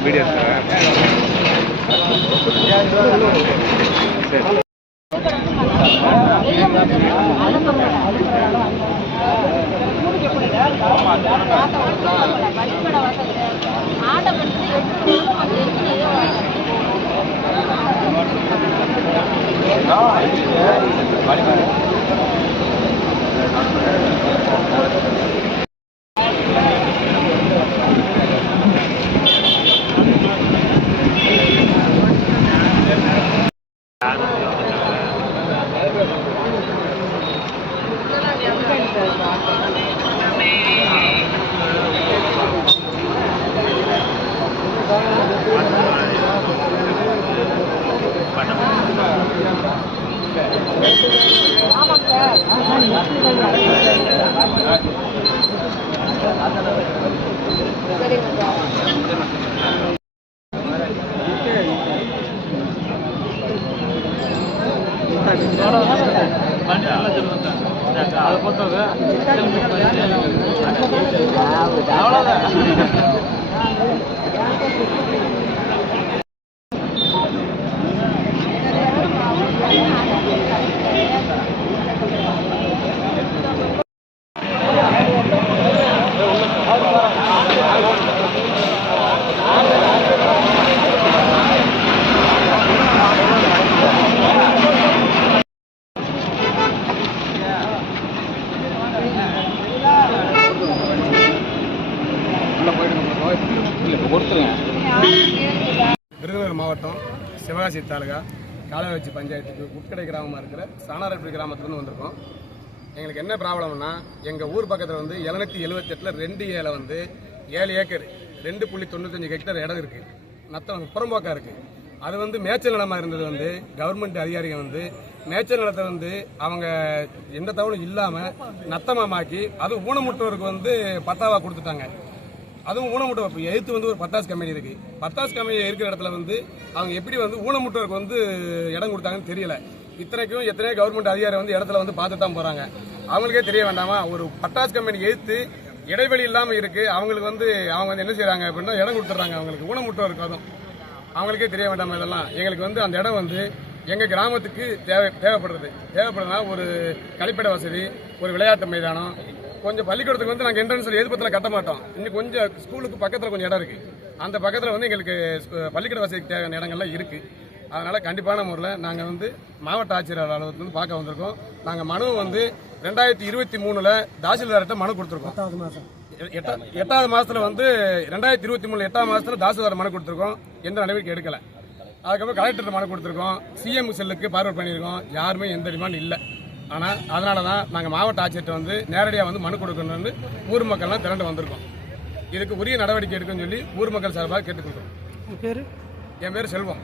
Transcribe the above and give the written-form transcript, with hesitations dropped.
Video Virudhunagar மாவட்டம் சிவகாசி தாலுகா காலவச்சி பஞ்சாயத்துக்கு உட்கடை கிராமமாக இருக்கிற சானாரப்பட்டி கிராமத்துலேருந்து வந்திருக்கோம். எங்களுக்கு என்ன ப்ராப்ளம்னா, எங்கள் ஊர் பக்கத்தில் வந்து 778 2 ஏல வந்து 7 ஏக்கர் 2.95 ஹெக்டர் இடம் இருக்குது. நத்தம் புறம்போக்காக இருக்குது. அது வந்து மேய்ச்சல் நிலமாக இருந்தது. வந்து கவர்மெண்ட் அதிகாரிகள் வந்து மேய்ச்சல் நிலத்தை வந்து அவங்க எந்த தவறும் இல்லாமல் நத்தமாக்கி அதுவும் ஊனமுற்றோருக்கு வந்து பத்தாவா கொடுத்துட்டாங்க. அதுவும் ஊனமுற்றோர் எழுத்து வந்து ஒரு பத்தாஸ் கம்பெனி இருக்குது. பத்தாஸ் கம்பெனி இருக்கிற இடத்துல வந்து அவங்க எப்படி வந்து ஊனமுற்றோருக்கு வந்து இடம் கொடுத்தாங்கன்னு தெரியல. இத்தனைக்கும் எத்தனையோ கவர்மெண்ட் அதிகாரி வந்து இடத்துல வந்து பார்த்து தான் போகிறாங்க. அவங்களுக்கே தெரிய வேண்டாமா? ஒரு பட்டாஸ் கம்பெனி எழுத்து இடைவெளி இல்லாமல் இருக்குது. அவங்களுக்கு வந்து அவங்க வந்து என்ன செய்கிறாங்க அப்படின்னா இடம் கொடுத்துட்றாங்க. அவங்களுக்கு ஊனமுற்றோருக்கு அதுவும் அவங்களுக்கே தெரிய வேண்டாமா? இதெல்லாம் எங்களுக்கு வந்து அந்த இடம் வந்து எங்கள் கிராமத்துக்கு தேவைப்படுறதுனா ஒரு கழிப்பிட வசதி, ஒரு விளையாட்டு மைதானம், கொஞ்சம் பள்ளிக்கூடத்துக்கு வந்து நாங்கள் என்ட்ரன்ஸில் எதிர்ப்பத்தில் கட்ட மாட்டோம். இன்னும் கொஞ்சம் ஸ்கூலுக்கு பக்கத்தில் கொஞ்சம் இடம் இருக்குது. அந்த பக்கத்தில் வந்து எங்களுக்கு பள்ளிக்கூட வசதிக்கு தேவையான இடங்கள்லாம் இருக்குது. அதனால் கண்டிப்பான முறையில் நாங்கள் வந்து மாவட்ட ஆட்சியர் அலுவலகத்தில் வந்து பார்க்க வந்திருக்கோம். நாங்கள் மனு வந்து 2023 தாசில்தார்கிட்ட மனு கொடுத்துருக்கோம். 8வது மாதத்தில் வந்து 2023 8ஆம் மாதத்தில் தாசில்தார் மனு கொடுத்துருக்கோம். எந்த நடவடிக்கை எடுக்கலை. அதுக்கப்புறம் கலெக்டர் மனு கொடுத்துருக்கோம். சிஎம் செல்லுக்கு பார்வர்ட் பண்ணியிருக்கோம். யாருமே எந்த டிமாண்ட் இல்லை. ஆனால் அதனால தான் நாங்கள் மாவட்ட ஆட்சியர்கிட்ட வந்து நேரடியாக வந்து மனு கொடுக்கணும்னு ஊர் மக்கள்லாம் திரண்டு வந்திருக்கோம். இதுக்கு உரிய நடவடிக்கை எடுக்குன்னு சொல்லி ஊர் மக்கள் சார்பாக கேட்டுக்கொள்கிறோம். என் பேர் செல்வம்.